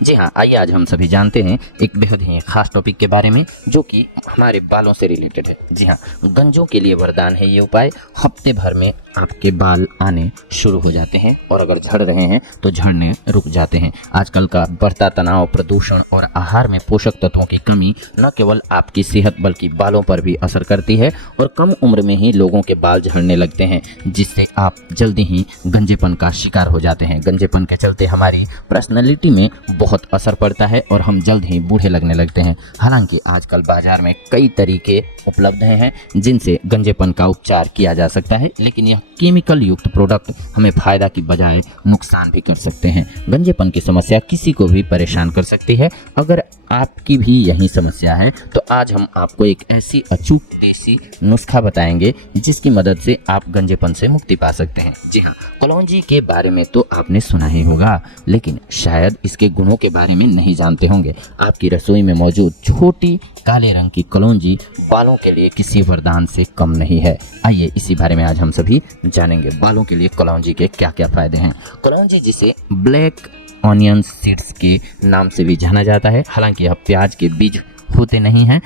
जी हाँ, आइए आज हम सभी जानते हैं एक बेहद ही खास टॉपिक के बारे में जो कि हमारे बालों से रिलेटेड है। जी हाँ, गंजों के लिए वरदान है ये उपाय। हफ्ते भर में आपके बाल आने शुरू हो जाते हैं और अगर झड़ रहे हैं तो झड़ने रुक जाते हैं। आजकल का बढ़ता तनाव, प्रदूषण और आहार में पोषक तत्वों की कमी न केवल आपकी सेहत बल्कि बालों पर भी असर करती है और कम उम्र में ही लोगों के बाल झड़ने लगते हैं, जिससे आप जल्दी ही गंजेपन का शिकार हो जाते हैं। गंजेपन के चलते हमारी पर्सनैलिटी में बहुत असर पड़ता है और हम जल्द ही बूढ़े लगने लगते हैं। हालांकि आजकल बाजार में कई तरीके उपलब्ध हैं जिनसे गंजेपन का उपचार किया जा सकता है, लेकिन यह केमिकल युक्त प्रोडक्ट हमें फायदा की बजाय नुकसान भी कर सकते हैं। गंजेपन की समस्या किसी को भी परेशान कर सकती है। अगर आपकी भी यही समस्या है तो आज हम आपको एक ऐसी अचूक देसी नुस्खा बताएंगे जिसकी मदद से आप गंजेपन से मुक्ति पा सकते हैं। जी हाँ, कलौंजी के बारे में तो आपने सुना ही होगा, लेकिन शायद इसके गुणों के बारे में नहीं जानते होंगे। आपकी रसोई में मौजूद छोटी काले रंग की कलौंजी बालों के लिए किसी वरदान से कम नहीं है। आइए इसी बारे में आज हम सभी जानेंगे। बालों के लिए कलौंजी के क्या क्या फायदे हैं। कलौंजी जिसे ब्लैक ऑनियन सीड्स के नाम से भी जाना जाता है, हालांकि यह प्याज के बीज होते नहीं हैं।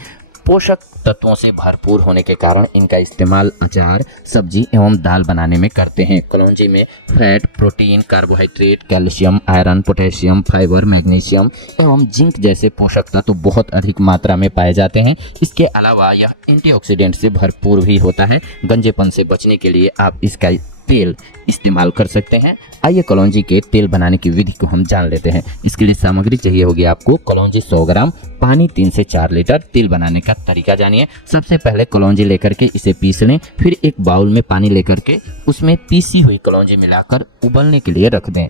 पोषक तत्वों से भरपूर होने के कारण इनका इस्तेमाल अचार, सब्जी एवं दाल बनाने में करते हैं। कलौंजी में fat, protein, carbohydrate, calcium, iron, potassium, fibre, magnesium एवं जिंक जैसे पोषक तत्व बहुत अधिक मात्रा में पाए जाते हैं। इसके अलावा यह एंटीऑक्सीडेंट से भरपूर भी होता है। गंजेपन से बचने के लिए आप इसका तेल इस्तेमाल कर सकते हैं। आइए कलौंजी के तेल बनाने की विधि को हम जान लेते हैं। इसके लिए सामग्री चाहिए होगी आपको कलौंजी 100 ग्राम, पानी 3 से 4 लीटर। तेल बनाने का तरीका जानिए। सबसे पहले कलौंजी लेकर के इसे पीस लें, फिर एक बाउल में पानी लेकर के उसमें पीसी हुई कलौंजी मिलाकर उबलने के लिए रख दें।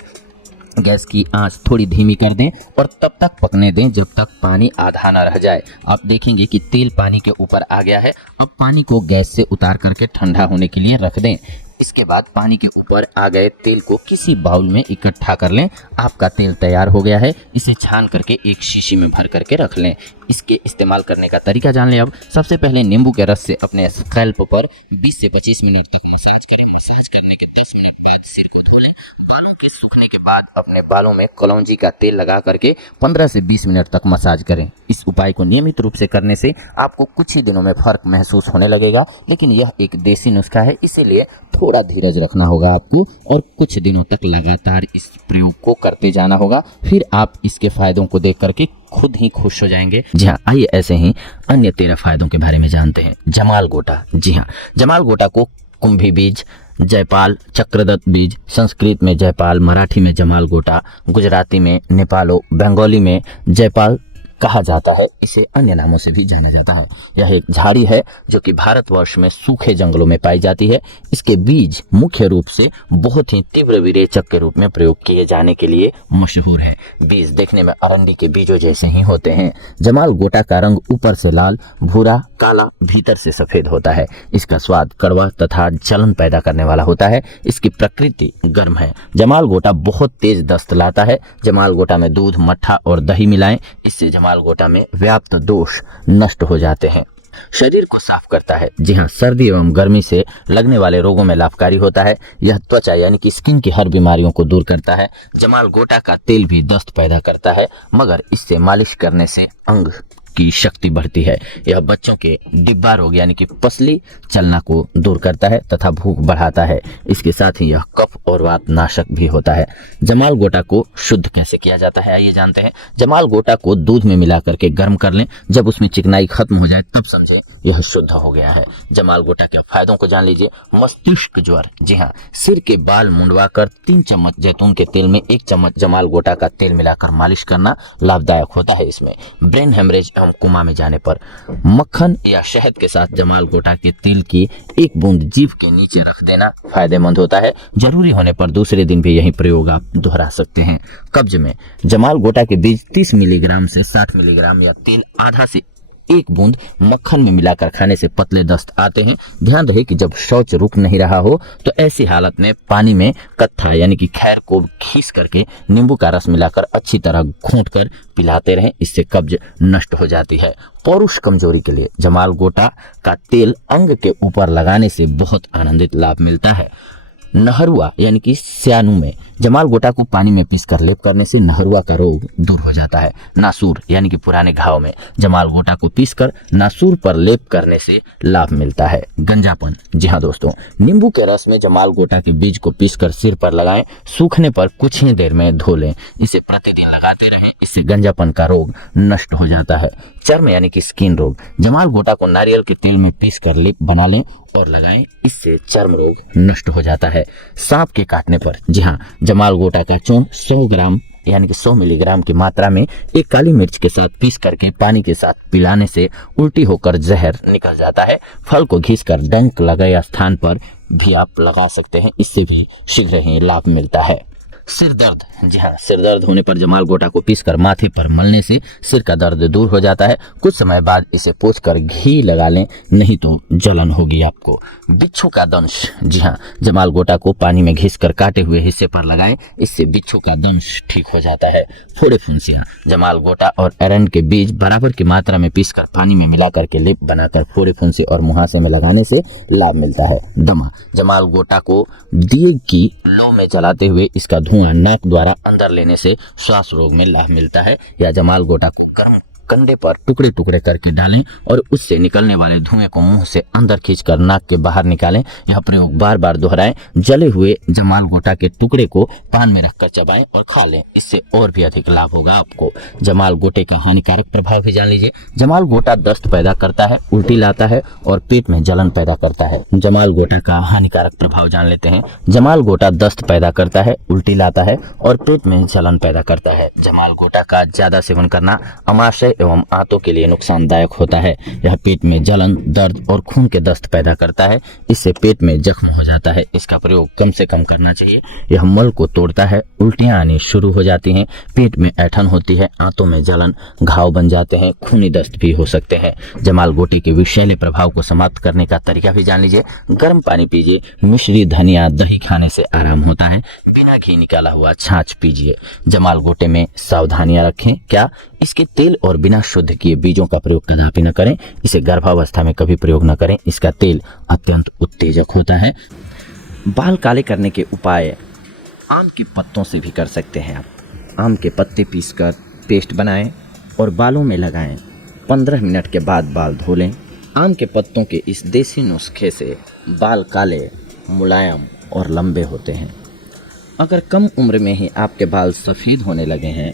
गैस की आंच थोड़ी धीमी कर दें और तब तक पकने दें जब तक पानी आधा न रह जाए। आप देखेंगे कि तेल पानी के ऊपर आ गया है। अब पानी को गैस से उतार करके ठंडा होने के लिए रख दें। इसके बाद पानी के ऊपर आ गए तेल को किसी बाउल में इकट्ठा कर लें। आपका तेल तैयार हो गया है। इसे छान करके एक शीशी में भर करके रख लें। इसके इस्तेमाल करने का तरीका जान लें। अब सबसे पहले नींबू के रस से अपने स्कैल्प पर 20 से 25 मिनट तक मसाज करें। मसाज करने के 10 मिनट बाद सिर को धो लें। बालों के सूखने के बाद अपने बालों में कलौंजी का तेल लगा करके 15 से 20 मिनट तक मसाज करें। इस उपाय को नियमित रूप से करने से आपको कुछ ही दिनों में फर्क महसूस होने लगेगा, लेकिन यह एक देसी नुस्खा है, इसीलिए थोड़ा धीरज रखना होगा आपको और कुछ दिनों तक लगातार इस प्रयोग को करते जाना होगा। फिर आप इसके फायदों को देख करके खुद ही खुश हो जाएंगे। जी हाँ, आइए ऐसे ही अन्य 13 फायदों के बारे में जानते हैं। जमाल गोटा। जी हाँ, जमाल गोटा को कुंभी बीज, जयपाल, चक्रदत्त बीज, संस्कृत में जयपाल, मराठी में जमाल गोटा, गुजराती में नेपालो, बंगाली में जयपाल कहा जाता है। इसे अन्य नामों से भी जाना जाता है। यह एक झाड़ी है जो कि भारतवर्ष में सूखे जंगलों में पाई जाती है। इसके बीज मुख्य रूप से बहुत ही तीव्र विरेचक के रूप में प्रयोग किए जाने के लिए मशहूर है। बीज देखने में अरंडी के बीजों जैसे ही होते हैं। जमाल गोटा का रंग ऊपर से लाल, भूरा, काला, भीतर से सफेद होता है। इसका स्वाद कड़वा तथा जलन पैदा करने वाला होता है। इसकी प्रकृति गर्म है। जमाल गोटा बहुत तेज दस्त लाता है। जमाल गोटा में दूध, मट्ठा और दही मिलाएं। इससे जमाल गोटा में व्याप्त दोष नष्ट हो जाते हैं। शरीर को साफ करता है। जी हाँ, सर्दी एवं गर्मी से लगने वाले रोगों में लाभकारी होता है। यह त्वचा यानी कि स्किन की हर बीमारियों को दूर करता है। जमाल गोटा का तेल भी दस्त पैदा करता है, मगर इससे मालिश करने से अंग की शक्ति बढ़ती है। यह बच्चों के डिब्बा रोग यानी कि पसली चलना को दूर करता है तथा भूख बढ़ाता है। इसके साथ ही यह कफ और वात नाशक भी होता है। जमाल गोटा को शुद्ध कैसे किया जाता है, आइए जानते हैं। जमाल गोटा को दूध में मिला करके गर्म कर लें। जब उसमें चिकनाई खत्म हो जाए तब समझे यह शुद्ध हो गया है। जमाल गोटा के फायदों को जान लीजिए। मस्तिष्क ज्वर। जी हाँ, सिर के बाल मुंडवाकर 3 चम्मच जैतून के तेल में 1 चम्मच जमाल गोटा का तेल मिलाकर मालिश करना लाभदायक होता है। इसमें ब्रेन हेमरेज कोमा में जाने पर मक्खन या शहद के साथ जमाल गोटा के तेल की 1 बूंद जीभ के नीचे रख देना फायदेमंद होता है। जरूरी होने पर दूसरे दिन भी यही प्रयोग आप दोहरा सकते हैं। कब्ज में जमाल गोटा के बीज 30 मिलीग्राम से 60 मिलीग्राम या तेल आधा से 1 बूंद मक्खन में मिलाकर खाने से पतले दस्त आते हैं। ध्यान रहे कि जब शौच रुक नहीं रहा हो तो ऐसी हालत में पानी में कत्था यानी कि खैर को खींच करके नींबू का रस मिलाकर अच्छी तरह घोंट कर पिलाते रहें। इससे कब्ज नष्ट हो जाती है। पौरुष कमजोरी के लिए जमाल गोटा का तेल अंग के ऊपर लगाने से बहुत आनंदित लाभ मिलता है। नहरुआ यानी कि स्यानु में जमाल गोटा को पानी में पीसकर लेप करने से नहरुआ का रोग दूर हो जाता है। नासूर यानी कि पुराने घाव में जमाल गोटा को पीसकर नासूर पर लेप करने से लाभ मिलता है। गंजापन, जी हाँ दोस्तों, नींबू के रस में जमाल गोटा के बीज को पीसकर सिर पर लगाएं, सूखने पर कुछ ही देर में धो लें। इसे प्रतिदिन लगाते रहें, इससे गंजापन का रोग नष्ट हो जाता है। चर्म यानी कि स्किन रोग, जमाल गोटा को नारियल के तेल में पीसकर लेप बना लें और लगाएं, इससे चर्म रोग नष्ट हो जाता है। सांप के काटने पर, जी हाँ, जमाल गोटा का चूर्ण 100 ग्राम यानी कि 100 मिलीग्राम की मात्रा में एक काली मिर्च के साथ पीस करके पानी के साथ पिलाने से उल्टी होकर जहर निकल जाता है। फल को घिसकर डंक लगाए स्थान पर भी आप लगा सकते हैं, इससे भी शीघ्र ही लाभ मिलता है। सिर दर्द, जी हाँ, सिर दर्द होने पर जमाल गोटा को पीसकर माथे पर मलने से सिर का दर्द दूर हो जाता है। कुछ समय बाद इसे पोंछकर घी लगा लें, नहीं तो जलन होगी आपको। बिच्छू का दंश, जी हाँ, जमाल गोटा को पानी में घिसकर काटे हुए हिस्से पर लगाएं, इससे बिच्छू का दंश ठीक हो जाता है। फोड़े फुंसियाँ, जमाल गोटा और एरंड के बीज बराबर की मात्रा में पीसकर पानी में मिला करके लेप बनाकर फोड़े फुंसी और मुहासे में लगाने से लाभ मिलता है। दमा, जमाल गोटा को दिए की लो में जलाते हुए इसका धुआं नाक द्वारा अंदर लेने से श्वास रोग में लाभ मिलता है। या जमाल गोटा को गर्म कंधे पर टुकड़े टुकड़े करके डालें और उससे निकलने वाले धुएं को मुंह से अंदर खींचकर नाक के बाहर निकालें। यह प्रयोग बार बार दोहराएं। जले हुए जमाल गोटा के टुकड़े को पान में रखकर चबाएं और खा लें, इससे और भी अधिक लाभ होगा आपको। जमाल गोटे का हानिकारक प्रभाव भी जान लीजिए। जमाल गोटा दस्त पैदा करता है, उल्टी लाता है और पेट में जलन पैदा करता है। जमाल गोटा का हानिकारक प्रभाव जान लेते हैं। जमाल गोटा दस्त पैदा करता है, उल्टी लाता है और पेट में जलन पैदा करता है। जमाल गोटा का ज्यादा सेवन करना अमाशय एवं आंतों के लिए नुकसानदायक होता है। यह पेट में जलन, दर्द और खून के दस्त पैदा करता है, इससे पेट में जख्म हो जाता है। इसका प्रयोग कम से कम करना चाहिए। यह मल को तोड़ता है, उल्टियां आनी शुरू हो जाती हैं, पेट में ऐंठन होती है, आंतों में जलन, घाव बन जाते हैं, खूनी दस्त भी हो सकते हैं। जमाल गोटी के विषैले प्रभाव को समाप्त करने का तरीका भी जान लीजिए। गर्म पानी पीजिए, मिश्री, धनिया, दही खाने से आराम होता है। बिना घी निकाला हुआ छाछ पीजिए। जमाल गोटे में सावधानियां रखें। क्या? इसके तेल और बिना शुद्ध किए बीजों का प्रयोग कदापि न करें। इसे गर्भावस्था में कभी प्रयोग न करें। इसका तेल अत्यंत उत्तेजक होता है। बाल काले करने के उपाय आम के पत्तों से भी कर सकते हैं आप। आम के पत्ते पीसकर पेस्ट बनाएं और बालों में लगाएं। 15 मिनट के बाद बाल धो लें। आम के पत्तों के इस देसी नुस्खे से बाल काले, मुलायम और लंबे होते हैं। अगर कम उम्र में ही आपके बाल सफ़ेद होने लगे हैं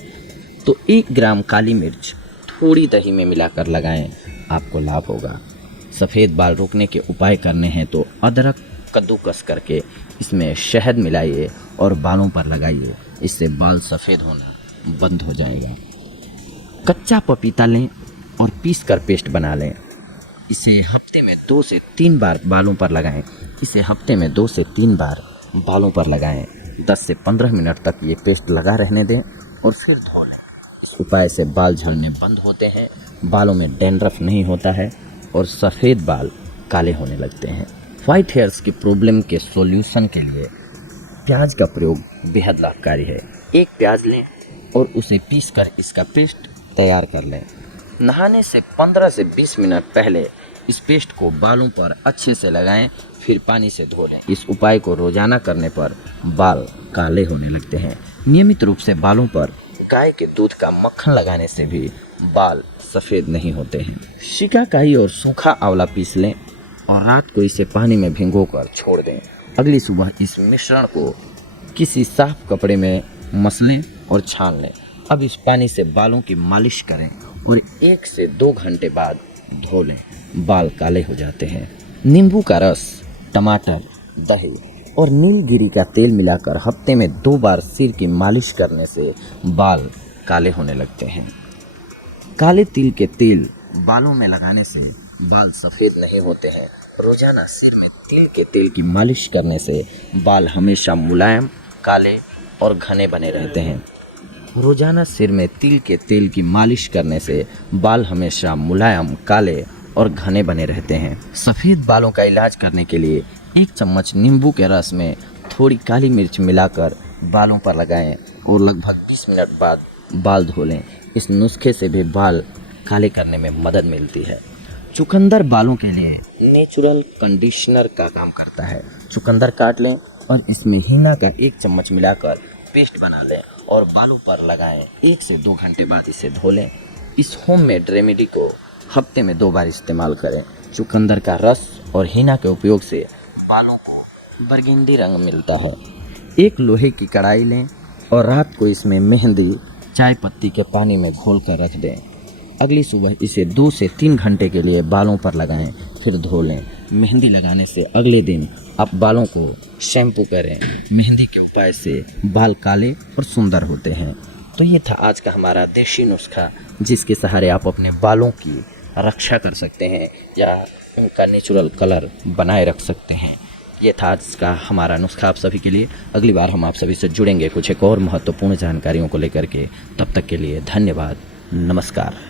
तो 1 ग्राम काली मिर्च थोड़ी दही में मिलाकर लगाएं, आपको लाभ होगा। सफ़ेद बाल रोकने के उपाय करने हैं तो अदरक कद्दूकस करके इसमें शहद मिलाइए और बालों पर लगाइए, इससे बाल सफ़ेद होना बंद हो जाएगा। कच्चा पपीता लें और पीस कर पेस्ट बना लें। इसे हफ्ते में 2 से 3 बार बालों पर लगाएं। इसे हफ्ते में 2 से 3 बार बालों पर लगाएं। 10 से 15 मिनट तक ये पेस्ट लगा रहने दें और फिर धो लें। इस उपाय से बाल झड़ने बंद होते हैं, बालों में डैंड्रफ नहीं होता है और सफ़ेद बाल काले होने लगते हैं। वाइट हेयर्स की प्रॉब्लम के सॉल्यूशन के लिए प्याज का प्रयोग बेहद लाभकारी है। 1 प्याज लें और उसे पीसकर इसका पेस्ट तैयार कर लें। नहाने से 15 से 20 मिनट पहले इस पेस्ट को बालों पर अच्छे से लगाएं, फिर पानी से धो लें। इस उपाय को रोजाना करने पर बाल काले होने लगते हैं। नियमित रूप से बालों पर गाय के दूध का मक्खन लगाने से भी बाल सफ़ेद नहीं होते हैं। शिकाकाई और सूखा आंवला पीस लें और रात को इसे पानी में भिगोकर छोड़ दें। अगली सुबह इस मिश्रण को किसी साफ कपड़े में मसलें और छान लें। अब इस पानी से बालों की मालिश करें और 1 से 2 घंटे बाद धो लें। बाल काले हो जाते हैं। नींबू का रस, टमाटर, दही और नीलगिरी का तेल मिलाकर हफ्ते में 2 बार सिर की मालिश करने से बाल काले होने लगते हैं। काले तिल के तेल बालों में लगाने से बाल सफ़ेद नहीं होते हैं। रोजाना सिर में तिल के तेल की मालिश करने से बाल हमेशा मुलायम, काले और घने बने रहते हैं। रोजाना सिर में तिल के तेल की मालिश करने से बाल हमेशा मुलायम, काले और घने बने रहते हैं। सफ़ेद बालों का इलाज करने के लिए 1 चम्मच नींबू के रस में थोड़ी काली मिर्च मिलाकर बालों पर लगाएं और लगभग 20 मिनट बाद बाल धो लें। इस नुस्खे से भी बाल काले करने में मदद मिलती है। चुकंदर बालों के लिए नेचुरल कंडीशनर का काम करता है। चुकंदर काट लें और इसमें हीना का 1 चम्मच मिलाकर पेस्ट बना लें और बालों पर लगाएं। 1 से 2 घंटे बाद इसे धो लें। इस होममेड रेमेडी को हफ्ते में 2 बार इस्तेमाल करें। चुकंदर का रस और हीना के उपयोग से बालों को बरगंडी रंग मिलता है। एक लोहे की कढ़ाई लें और रात को इसमें मेहंदी चाय पत्ती के पानी में घोलकर रख दें। अगली सुबह इसे 2 से 3 घंटे के लिए बालों पर लगाएं, फिर धो लें। मेहंदी लगाने से अगले दिन आप बालों को शैम्पू करें। मेहंदी के उपाय से बाल काले और सुंदर होते हैं। तो ये था आज का हमारा देसी नुस्खा, जिसके सहारे आप अपने बालों की रक्षा कर सकते हैं या उनका नेचुरल कलर बनाए रख सकते हैं। ये था आज का हमारा नुस्खा आप सभी के लिए। अगली बार हम आप सभी से जुड़ेंगे कुछ एक और महत्वपूर्ण जानकारियों को लेकर के। तब तक के लिए धन्यवाद, नमस्कार।